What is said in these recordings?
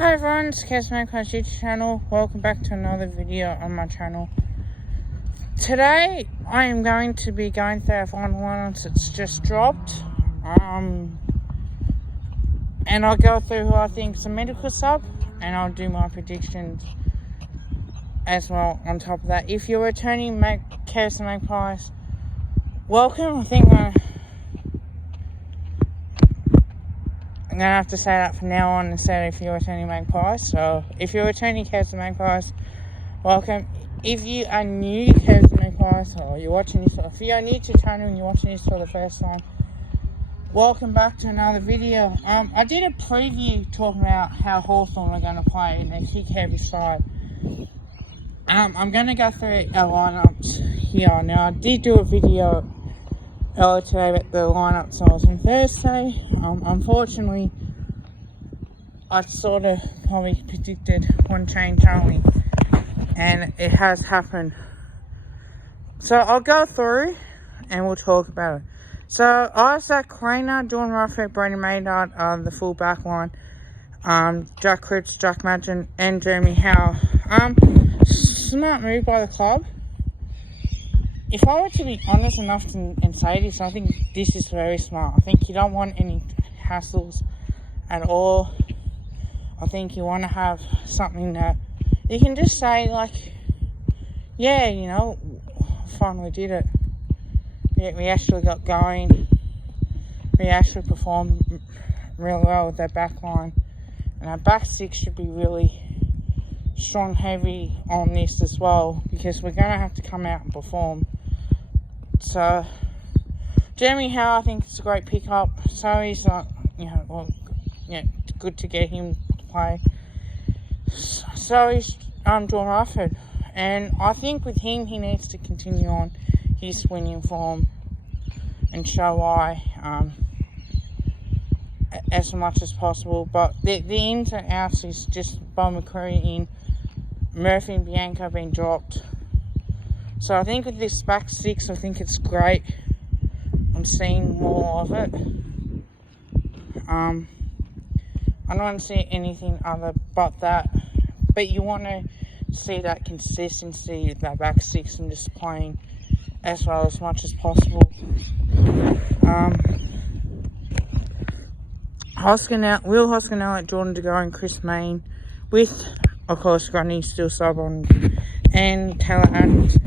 Hi everyone, it's Casmanco's YouTube channel. Welcome back to another video on my channel. Today I am going to be going through our final lineups that's just dropped. And I'll go through who I think is a medical sub, and I'll do my predictions as well on top of that. If you're returning Carrots and Magpies, welcome. I think I'm going to have to say that from now on instead of if you're returning Magpies. So, if you're returning Carrots and Magpies, welcome. If you are new to Carrots and Magpies, or you're watching this, if you are new to the channel and you're watching this for the first time, welcome back to another video. I did a preview talking about how Hawthorn are going to play in their kick-heavy side. I'm going to go through our lineups here. Now, I did do a video earlier today about the lineups I was on Thursday. Unfortunately, I sort of probably predicted one change only, and it has happened. So I'll go through and we'll talk about it. So Isaac Craner, Jordan Rufford, Brendan Maynard are the full back line. Jack Cripps, Jack Madgen, and Jeremy Howe. Smart move by the club. If I were to be honest enough and say this, I think this is very smart. I think you don't want any hassles at all. I think you want to have something that you can just say, like, yeah, you know, finally did it. We actually got going. We actually performed really well with that back line. And our back six should be really strong, heavy on this as well, because we're going to have to come out and perform. So, Jeremy Howe, I think it's a great pickup. So he's good to get him to play. So is Jordan Rufford, and I think with him he needs to continue on his winning form and show why as much as possible. But the ins and outs is just Bo McCreary in, Murphy and Bianco being dropped. So I think with this back six, I think it's great. I'm seeing more of it. I don't want to see anything other but that. But you want to see that consistency with that back six and just playing as well as much as possible. Will Hoskinell, Jordan De Gore and Chris Mayne, with, of course, Grundy still sub on, and Taylor Adams.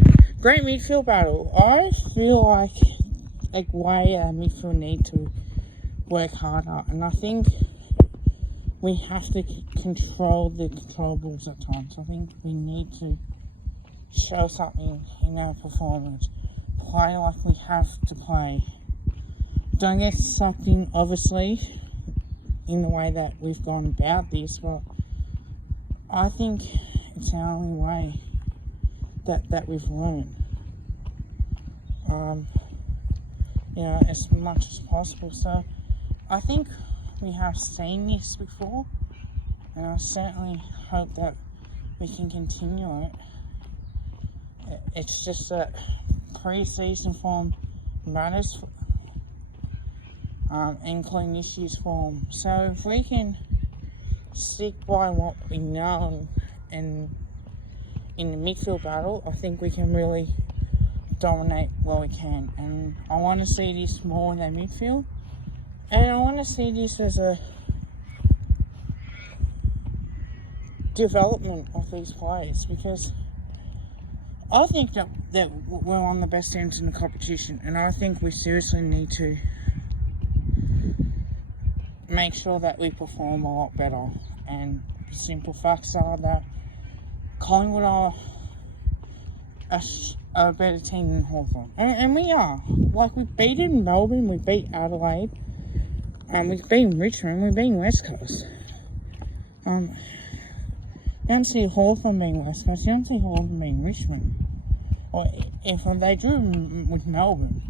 Great midfield battle. I feel like midfield need to work harder, and I think we have to control the controllables at times. I think we need to show something in our performance. Play like we have to play. Don't get sucked in, obviously, in the way that we've gone about this, but I think it's the only way that we've learned. As much as possible. So I think we have seen this before, and I certainly hope that we can continue it. It's just that pre-season form matters, including this year's form. So if we can stick by what we know and in the midfield battle, I think we can really dominate where we can. And I want to see this more in their midfield, and I want to see this as a development of these players, because I think that we're one of the best teams in the competition, and I think we seriously need to make sure that we perform a lot better. And the simple facts are that Collingwood are a better team than Hawthorn. And we are. Like, we've beaten Melbourne, we beat Adelaide, we've beaten Richmond, we've beaten West Coast. You don't see Hawthorn being West Coast, you don't see Hawthorn being Richmond. Or if they drew with Melbourne.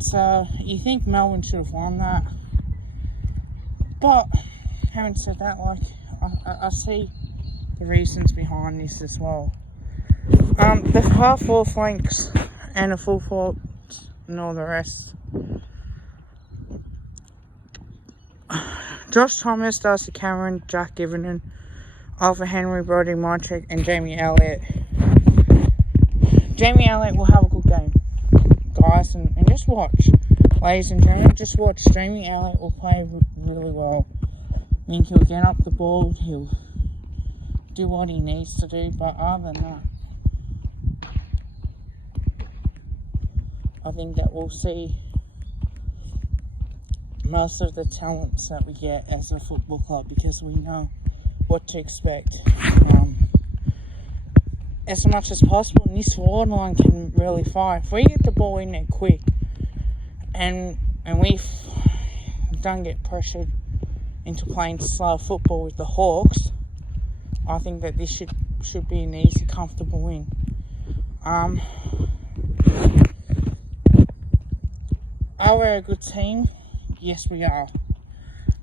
So, you think Melbourne should have won that. But, having said that, I see the reasons behind this as well. The half four flanks and a full forward and all the rest. Josh Thomas, Darcy Cameron, Jack Giverton, Arthur Henry, Brody Montrick, and Jamie Elliott. Jamie Elliott will have a good game, guys, and just watch. Ladies and gentlemen, just watch. Jamie Elliott will play really well. I mean, he'll get up the ball, he'll do what he needs to do, but other than that, I think that we'll see most of the talents that we get as a football club, because we know what to expect. As much as possible, and this forward line can really fire. If we get the ball in there quick, and we don't get pressured into playing slow football with the Hawks, I think that this should be an easy, comfortable win. Are we a good team? Yes, we are.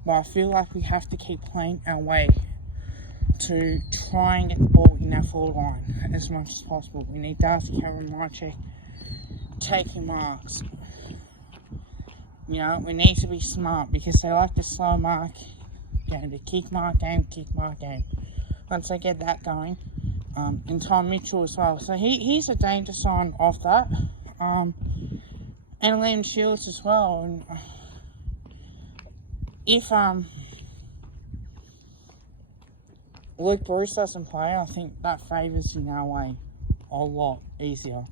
But I feel like we have to keep playing our way to try and get the ball in our forward line as much as possible. We need Darcy Cameron, Marchek taking marks. We need to be smart, because they like to slow mark game, the kick mark game. Once they get that going, and Tom Mitchell as well. So he's a danger sign of that. And Liam Shields as well. And if Luke Bruce doesn't play, I think that favours in our way a lot easier.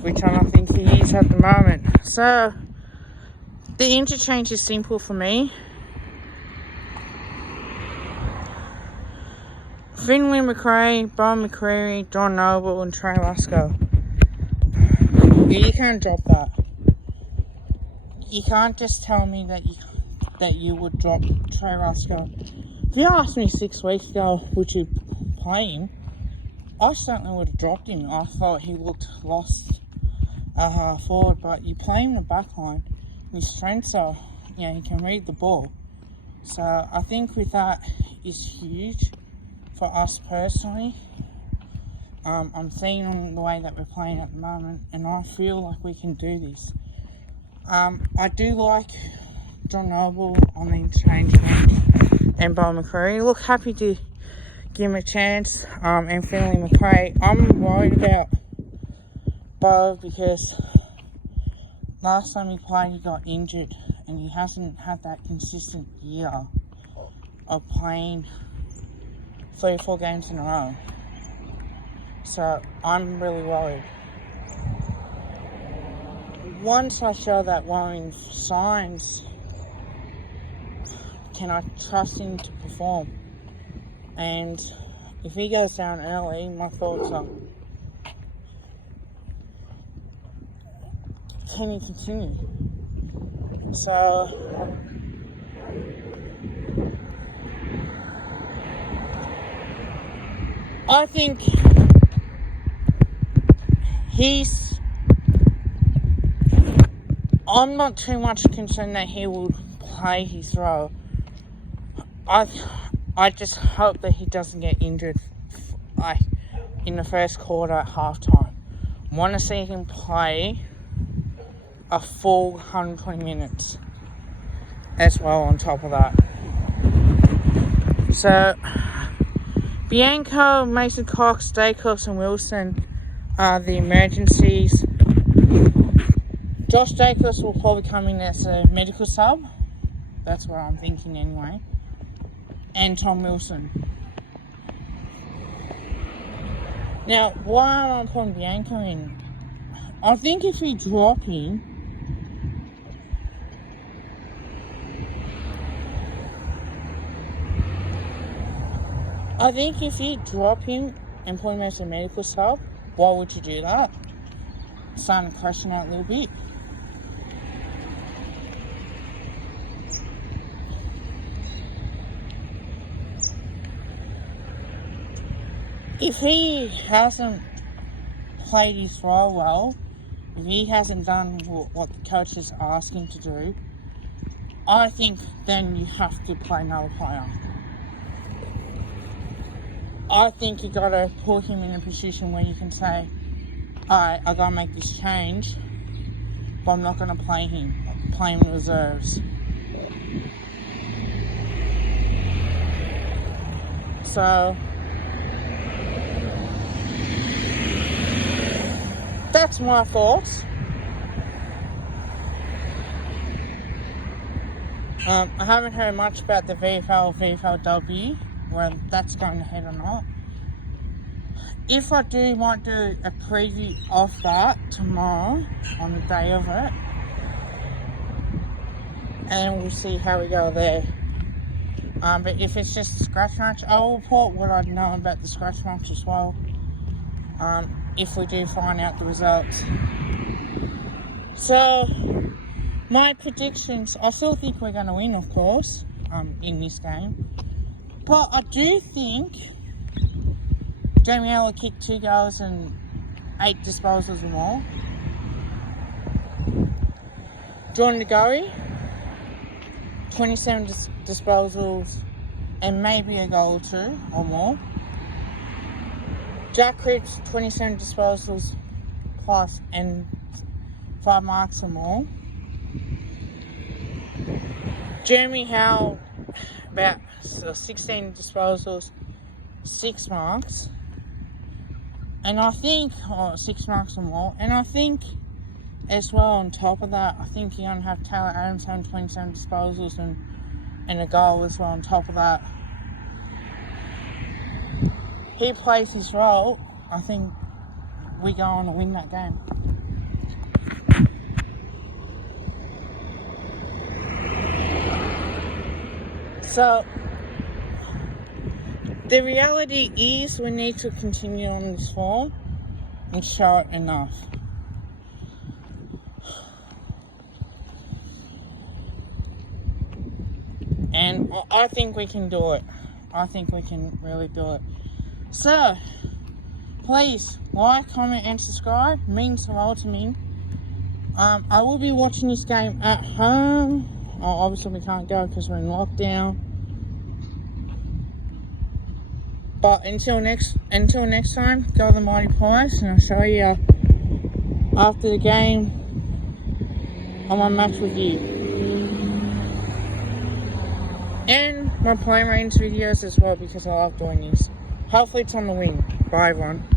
Which I don't think he is at the moment. So the interchange is simple for me. Finley McRae, Bowen McCreary, John Noble, and Trey Lasco. You can't drop that. You can't just tell me that you would drop Trey Lasco. If you asked me 6 weeks ago, would you play him? I certainly would have dropped him. I thought he looked lost forward, but you play him in the back line. His strengths are, he can read the ball. So I think with that is huge for us personally. I'm seeing on the way that we're playing at the moment, and I feel like we can do this. I do like John Noble on the interchange and Bowen McCreary. Look, happy to give him a chance. And Finley McRae, I'm worried about Bo, because last time he played he got injured, and he hasn't had that consistent year of playing 3 or 4 games in a row. So I'm really worried. Once I show that worrying signs, can I trust him to perform? And if he goes down early, my thoughts are, can he continue? So I think I'm not too much concerned that he will play his role. I just hope that he doesn't get injured in the first quarter at halftime. I want to see him play a full 120 minutes as well on top of that. So Bianco, Mason Cox, Dacos and Wilson are the emergencies. Josh Dacos will probably come in as a medical sub. That's what I'm thinking anyway. And Tom Wilson. Now, why am I putting Bianco in? I think if we drop him, and put him as a medical sub, why would you do that? I'm starting to question that a little bit. If he hasn't played his role well, if he hasn't done what the coach is asking to do, I think then you have to play another player. I think you got to put him in a position where you can say, alright, I got to make this change, but I'm not going to play him. I'll play him in reserves. So that's my thoughts. I haven't heard much about the VFLW, whether that's going ahead or not. If I do, might do a preview of that tomorrow on the day of it, and we'll see how we go there. But if it's just a scratch match, I'll report what I know about the scratch match as well, if we do find out the results. So, my predictions, I still think we're going to win, of course, in this game. But I do think Jamie Eller kicked 2 goals and 8 disposals or more. John Ngari, 27 disposals and maybe a goal or 2 or more. Jack Cripps, 27 disposals plus and 5 marks or more. Jeremy Howe, about 16 disposals, 6 marks. And I think, 6 marks or more. And I think as well on top of that, I think you're going to have Taylor Adams having 27 disposals and a goal as well on top of that. He plays his role. I think we go on to win that game. So, the reality is we need to continue on this form and show it enough. And I think we can do it. I think we can really do it. So, please like, comment and subscribe. It means the world to me. I will be watching this game at home. Obviously we can't go because we're in lockdown. But until next time, go the Mighty Pies, and I'll show you after the game on my match review. And my play range videos as well, because I love doing these. Hopefully it's on the wing. Bye everyone.